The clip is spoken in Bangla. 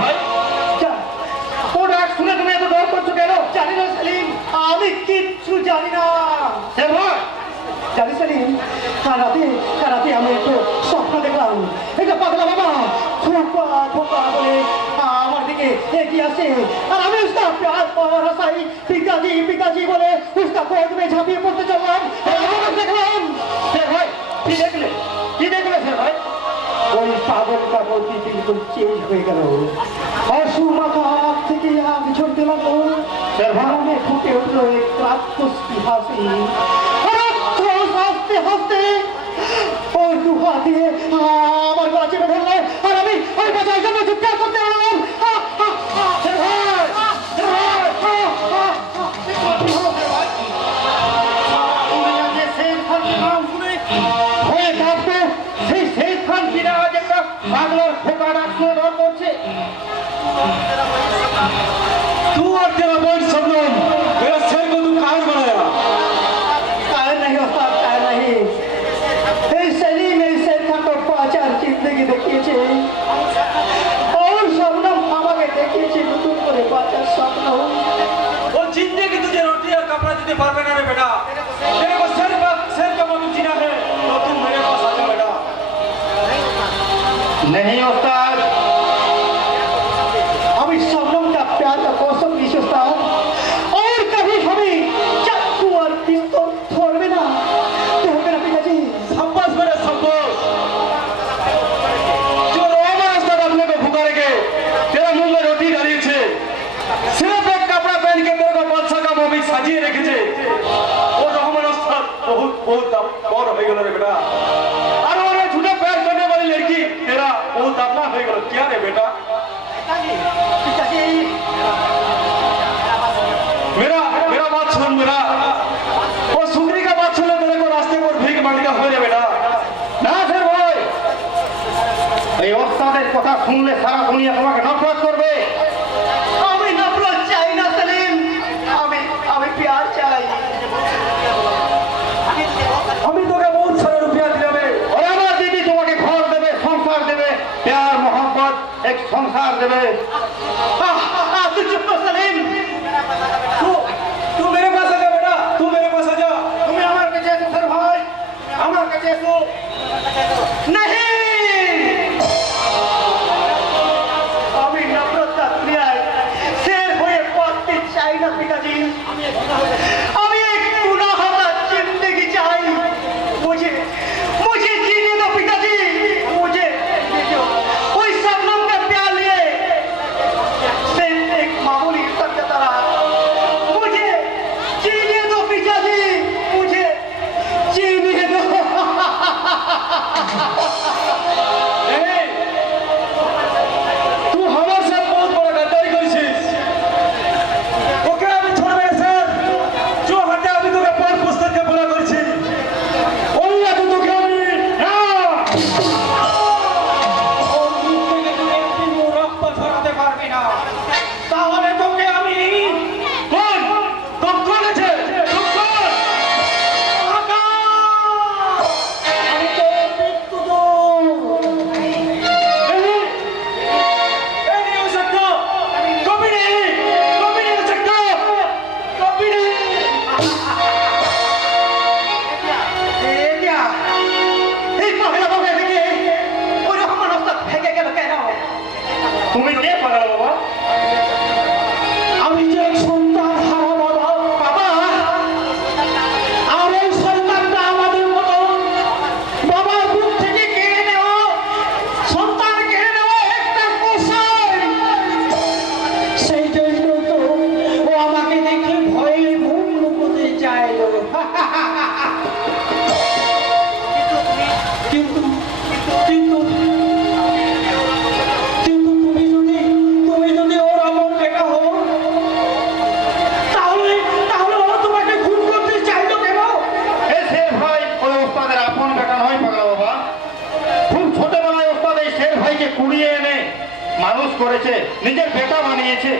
ভাই ওর ডাক শুনে তুমি এত ডর করছো কেন? জানি না সেলিম, আমি কিচ্ছু জানি না। সে ভাই জানি সেলিম, কাল রাতে আমি একটু স্বপ্ন দেখলাম। এটা পাগলা বাবা খোকা খোকা বলে আমার দিকে এগিয়ে আসে, আর আমি उसका प्यार और हंसाई पिताजी पिताजी बोले उसका गोद में झाँपिए पड़ते चललाम। দেখলাম সে ভাই কি দেখলে সে ভাই? ওই পাগলটা বলতে বিলকুল চেঞ্জ হয়ে গেল। অসুমাখা আগ থেকে আগ ঝরতে লাগলো। ভারমে ফুটে উঠলো এক রাক্ষসী হাসি। হাসতে হাসতে ওর দু হাত দিয়ে আমার গলা চেপে ধরলো, আর আমি ওই বাঁচার জন্য চিৎকার করতে লাগলাম। तू और तेरा बॉय सबलोग मेरा शेर को तू कायर बनाया। कायर नहीं होता, कायर नहीं। सलीम এই शेर खान को पाचार जिंदगी দেখিয়েছে, और शबनम আমাকে দেখিয়েছে নতুন করে পাচার স্বপ্ন। वो जिंदगी तुझे रोटी और कपड़ा देते पार ना रे बेटा। तेरे को शेर का मालूम जीना है तो तुम मेरे पास आ जा बेटा। नहीं उस्ताद, अभी शबनम का प्यार का कसम विश्वस्ता, और कभी हमें चाकू और पिस्तौल छोड़वे ना तो मेरा पिताजी। संपास मेरे संपास जो रोमा उस्ताद अपने को पुकारेंगे तेरा मुंह में रोटी डाली छे, सिर्फ एक कपड़ा पहन के तेरे को बादशाह का मोबी साजिए रखे छे। वो रहमान उस्ताद बहुत बड़ हो गया रे बेटा, और वो झूठे प्यार करने वाली लड़की तेरा बहुत अपना हो गया। क्या रे बेटा? पिताजी मेरा बात सुन, मेरा वो सुंदरी का बात सुन ले, तेरे को रास्ते पर भीख मांगने हो रे बेटा ना। फिर भाई এই ওস্তাদের কথা শুনলে সারা দুনিয়া তোমাকে নফরত করবে। আমি নফরত চাই না সেলিম, আমি प्यार চাই। আমি তোকে বহুত সারা রুপিয়া দিলাম, और আমার দিদি তোমাকে ঘর দেবে, সংসার দেবে, प्यार मोहब्बत एक संसार देवे। तू चुप कर सलीम, तू मेरे पास आ जा बेटा, तू मेरे पास आ जा। तुम्हें আমার কাছে এসো স্যার ভাই, আমার কাছে এসো। नहीं আমি নফরত का क्रियाয় शेर হয়ে বাঁচতে চাই না पिताजी। আমি एक गुनाहगार जिंदगी चाই। मुझे जीने दो पिताजी, मुझे कोई शबनम का प्यार लिए सिर्फ एक मामूली इंसान की तरह मुझे जीने दो पिताजी, मुझे जीने दो। तू हमारे साथ बहुत बड़ा गद्दारी करेছিস। ওকে আমি छोड़বে স্যার, जो हटे अभी তোকে পার পুস্তক के बड़ा করেছি ওই এত তোকে আমি না ওর মুখ থেকে তুই একটি রক্ত ঝরাতে পারবি না, তাহলে তোকে আমি কোন কোন আছে আমি তো মৃত্যু দো। नहीं हो सकता, कभी नहीं हो सकता, कभी नहीं। क्या এই পাগলা বাবা থেকে ওই রহমান ওস্তাদ ভেঙে গেল কেন? তুমি কে পাগল বাবা? আমি যে এক সন্তান হারা বাবা। বাবা আর এই সন্তানটা আমাদের মতো বাবার বুক থেকে কেড়ে নেওয়া সন্তান, কেড়ে নেওয়া একটা কষাই। সেই জন্য তো ও আমাকে দেখে ভয়ে মুখ লুকোতে চাইলো। কিন্তু কিন্তু কিন্তু তুমি যদি ওর আপন বেটা হও, তাহলে ও তোমাকে খুন করতে চাইলো কেন? এ শের ভাই ওই ওস্তাদের আপন বেটা নয় পাগলা বাবা। খুব ছোটবেলায় ওস্তাদ এই শের ভাইকে কুড়িয়ে এনে মানুষ করেছে, নিজের বেটা বানিয়েছে।